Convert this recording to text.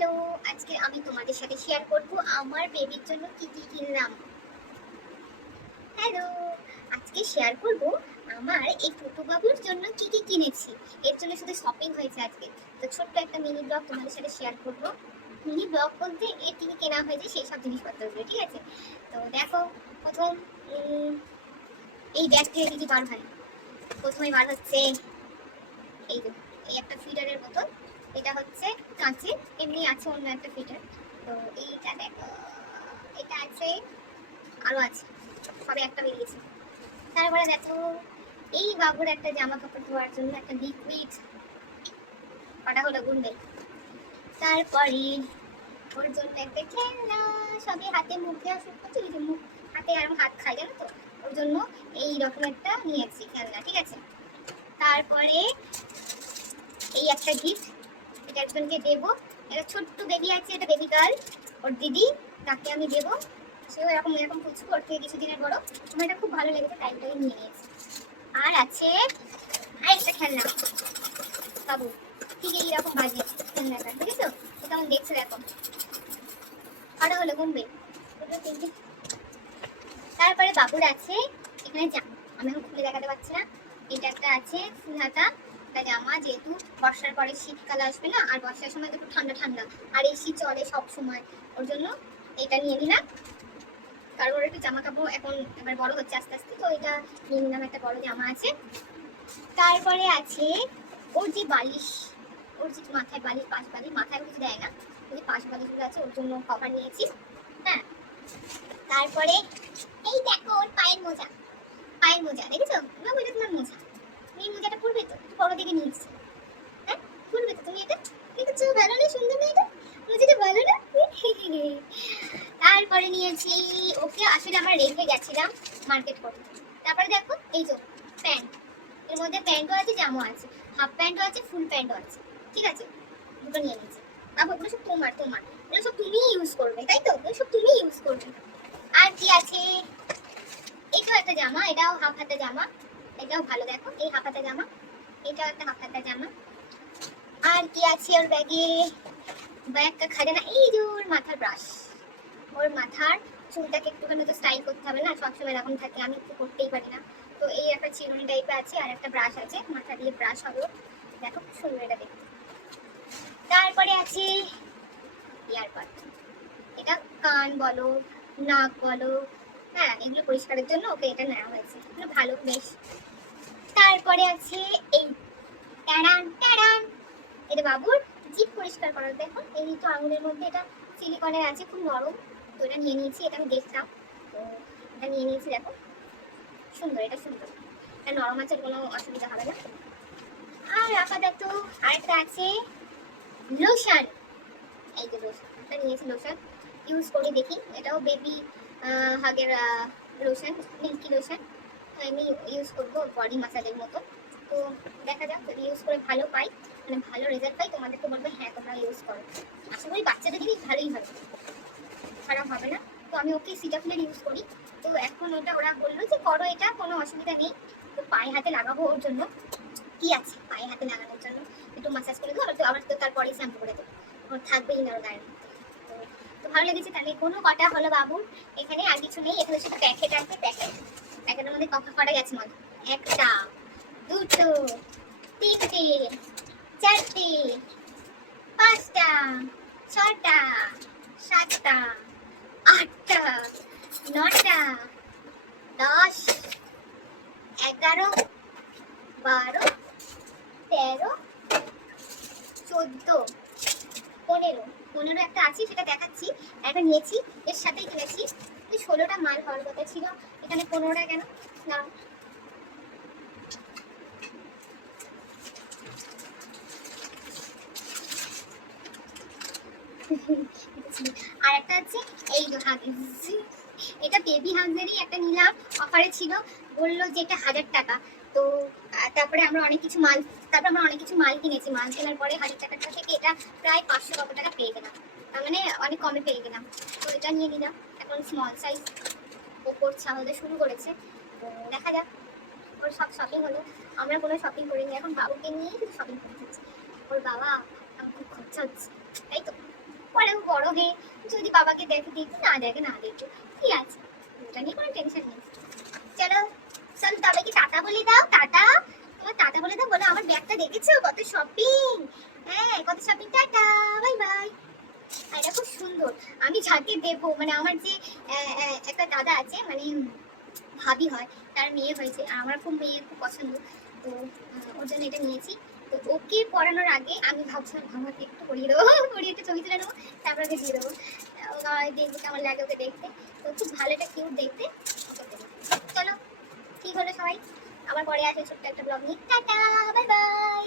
Hello, আজকে আমি তোমাদের সাথে শেয়ার করব আমার বেবির জন্য কি কি কিনলাম। হ্যালো, আজকে শেয়ার করব আমার এই ছোটু বাবুর জন্য কি কি কিনেছি। এর জন্য শুধু শপিং হয়েছে আজকে। তো ছোট্ট একটা মিনি ব্লগ তোমাদের সাথে শেয়ার করব। মিনি ব্লগ বলতে এর কি কি কেনা হয়েছে সেই সব জিনিসপত্রগুলো, ঠিক আছে? তো দেখো, প্রথম এই ব্যাগ থেকে কি কি বার হয়। প্রথমেই বার হচ্ছে এই যে এই একটা ফিডারের বোতল। এটা হচ্ছে কাঁচের, এমনি আছে অন্য একটা ফিডার। তো এইটা দেখো, এটা আছে, আরো আছে, সবে একটা বেরিয়েছে। তারপরে দেখো এই বাবুর একটা জামা কাপড় ধোয়ার জন্য একটা লিকুইড, ওটা হলো গুন্ডে। তারপরে ওর জন্য একটা খেলনা, সবে হাতে মুখ দেওয়া শুরু করছে, ওই যে মুখ হাতে আর হাত খাই, জানো তো, ওর জন্য এই রকম একটা নিয়েছি খেলনা, ঠিক আছে? তারপরে এই একটা গিফট, এটা একজনকে দেবো। একটা ছোট্ট বেবি আছে, এটা বেবি গার্ল, ওর দিদি, তাকে আমি দেবো। সেও এরকম এরকম খুঁজছে, ওর থেকে কিছুদিনের বড়। আমার এটা খুব ভালো লেগেছে, তাই নিয়ে নিয়েছি। আর আছে একটা খেলনা বাবু, ঠিক এইরকম বাজে খেলনাটা, বুঝেছো? তো কেমন দেখছো দেখো, কটা হলো কমবে। তারপরে বাবুর আছে এখানে জামা, আমি এখন খুলে দেখাতে পারছি না। এটা একটা আছে ফুল হাতা একটা জামা, যেহেতু বর্ষার পরে শীতকাল আসবে না, আর বর্ষার সময় তো একটু ঠান্ডা ঠান্ডা, আর এসি চলে সব সময়, ওর জন্য এটা নিয়ে নিলাম। কারণ ওর একটু জামা কাপড় এখন এবার বড় হচ্ছে আস্তে আস্তে, তো এটা নিয়ে নিলাম, একটা বড় জামা আছে। তারপরে আছে ওর যে বালিশ, ওর যে মাথায় বালিশ, পাশ বালিশ, মাথায় কিছু দেয় না, ওই যে পাশ বালিশগুলো আছে, ওর জন্য কভার নিয়েছি। হ্যাঁ, তারপরে এই দেখো ওর পায়ের মোজা, পায়ের মোজা দেখেছো? না ওইটা তোমার মোজা, তুমি এই মোজাটা পরবে তো? বড় দিকে নিয়েছি। হ্যাঁ, পরবে তো তুমি এটা? দেখেছো ভালো না, সুন্দর না এটা? মোজাটা ভালো না? তারপরে নিয়েছি ওকে, আসলে আমরা রেখে গেছিলাম মার্কেট করতে। তারপরে দেখো এই যে প্যান্ট, এর মধ্যে প্যান্টও আছে, জামা আছে, হাফ প্যান্টও আছে, ফুল প্যান্টও আছে, ঠিক আছে? দুটো নিয়ে নিয়েছি। তারপর এগুলো সব তোমার, এগুলো সব তুমিই ইউজ করবে, তাই তো? এগুলো সব তুমিই ইউজ করবে। আর কি আছে, এটাও একটা জামা, এটাও হাফ হাতা জামা, এটাও ভালো, দেখো এই হাফ হাতা জামা, এটাও একটা হাফ হাতা জামা। আর কি আছে ওর ব্যাগে, ব্যাগটা খাজে না, এই যে ওর মাথার ব্রাশ, ওর মাথার চুলটাকে একটুখানি তো স্টাইল করতে হবে না, সবসময় এরকম থাকে, আমি একটু করতেই পারি না। তো এই একটা চিরুনি টাইপের আছে, আর একটা ব্রাশ আছে, মাথা দিয়ে ব্রাশ হবে, দেখো খুব সুন্দর এটা দেখতে। তারপরে আছে ইয়ারবাড, এটা কান বলো, নাক বলো, হ্যাঁ এগুলো পরিষ্কারের জন্য ওকে এটা নেওয়া হয়েছে, এগুলো ভালো বেশ। তারপরে আছে এই টাড়ান টাড়ান, এটা বাবুর জিভ পরিষ্কার করার, দেখো এই তো আঙুলের মধ্যে এটা সিলিকনের আছে, খুব নরম। তো এটা নিয়ে নিয়েছি, এটা আমি দেখতাম, তো এটা নিয়ে নিয়েছি, দেখো সুন্দর, এটা সুন্দর, এটা নরম আছে, কোনো অসুবিধা হবে না। আর আপাতত আরেকটা আছে লোশন, এই যে লোশন, এটা নিয়েছি, লোশন ইউজ করে দেখি, এটাও বেবি হাগের লোশন, মিল্কি লোশন, আমি ইউজ করবো বডি মাসাজের মতো। তো দেখা যাক, যদি ইউজ করে ভালো পাই, মানে ভালো রেজাল্ট পাই, তোমাদেরকে বলবো হ্যাঁ তোমরা ইউজ করো। আশা করি বাচ্চাদের জিনিস ভালোই হবে, খারাপ হবে না। তো আমি ওকে সিটাফিলের ইউজ করি, তো এখন ওটা ওরা বললো যে করো, এটা কোনো অসুবিধা নেই। তো পায়ে হাতে লাগাবো ওর জন্য, কি আছে পায়ে হাতে লাগানোর জন্য, একটু মাসাজ করে দেবো, তো আবার তো তারপরেই শ্যাম্পু করে দেবো, ওর থাকবেই না ওর গায়ে। তো ভালো লেগেছে। তাহলে কোনো কটা হলো বাবুর, এখানে আর কিছু নেই, এখানে শুধু প্যাকেট আছে, প্যাকেটের মধ্যে কটা গেছে মনে, একটা, দুটো, তিনটে, চারটে, পাঁচটা, ছটা, সাতটা, আটটা, নটা, 10, 11, 12, 13, 14, 15 একটা আছে, সেটা দেখাচ্ছি। একটা নিয়েছি, এর সাথেই কিনেছি, 16টা মাল হওয়ার কথা ছিল, এখানে 15টা কেন না। আর একটা আছে এই হাগিস, এটা বেবি হাগসেরই একটা নিলাম, অফারে ছিল, বললো যে এটা 1000 টাকা। তো তারপরে আমরা অনেক কিছু মাল কিনেছি, মাল কেনার পরে 1000 টাকাটা থেকে এটা প্রায় 500 কত টাকা পেয়ে গেলাম, তার মানে অনেক কমে পেয়ে গেলাম। তো এটা নিয়ে নিলাম, এখন স্মল সাইজ ও করছে, আমাদের শুরু করেছে। তো দেখা যাক, ওর সব শপিং হলো, আমরা কোনো শপিং করিনি, এখন বাবুকে নিয়েই শুধু শপিং করতে হচ্ছে। ওর বাবা আমার খুব খরচা হচ্ছে, তাই তো? পরে ও বড় হয়ে যদি বাবাকে দেখে দেখি, না দেখে না দেখে কি আছে, ওটা নিয়ে কোনো টেনশন নেই। চলো চল তবে কি টাটা বলে দাও, টাটা। তোমার টাটা বলে দাও, বলো আমার ব্যাগটা দেখেছো কত শপিং, হ্যাঁ কত শপিং, টাটা বাই বাই। আর এটা খুব সুন্দর, আমি যাকে দেবো মানে আমার যে একটা দাদা আছে মানে ভাবি হয়, তার মেয়ে হয়েছে, আর আমার খুব মেয়ের খুব পছন্দ, তো ওর জন্য এটা নিয়েছি। তো ওকে পড়ানোর আগে আমি ভাবছিলাম আমাকে একটু পড়িয়ে দেবো, পড়িয়ে একটু ছবি তুলে নেবো, তারপর ওকে দিয়ে দেবো, দেখবো কেমন লাগে ওকে দেখতে। তো খুব ভালো একটা কিউট দেখতে, ওকে দেবো। চলো ঠিক হলো সবাই, আবার পরে আসে ছোট্ট একটা ব্লগ নিয়ে, টাটা বাই বাই।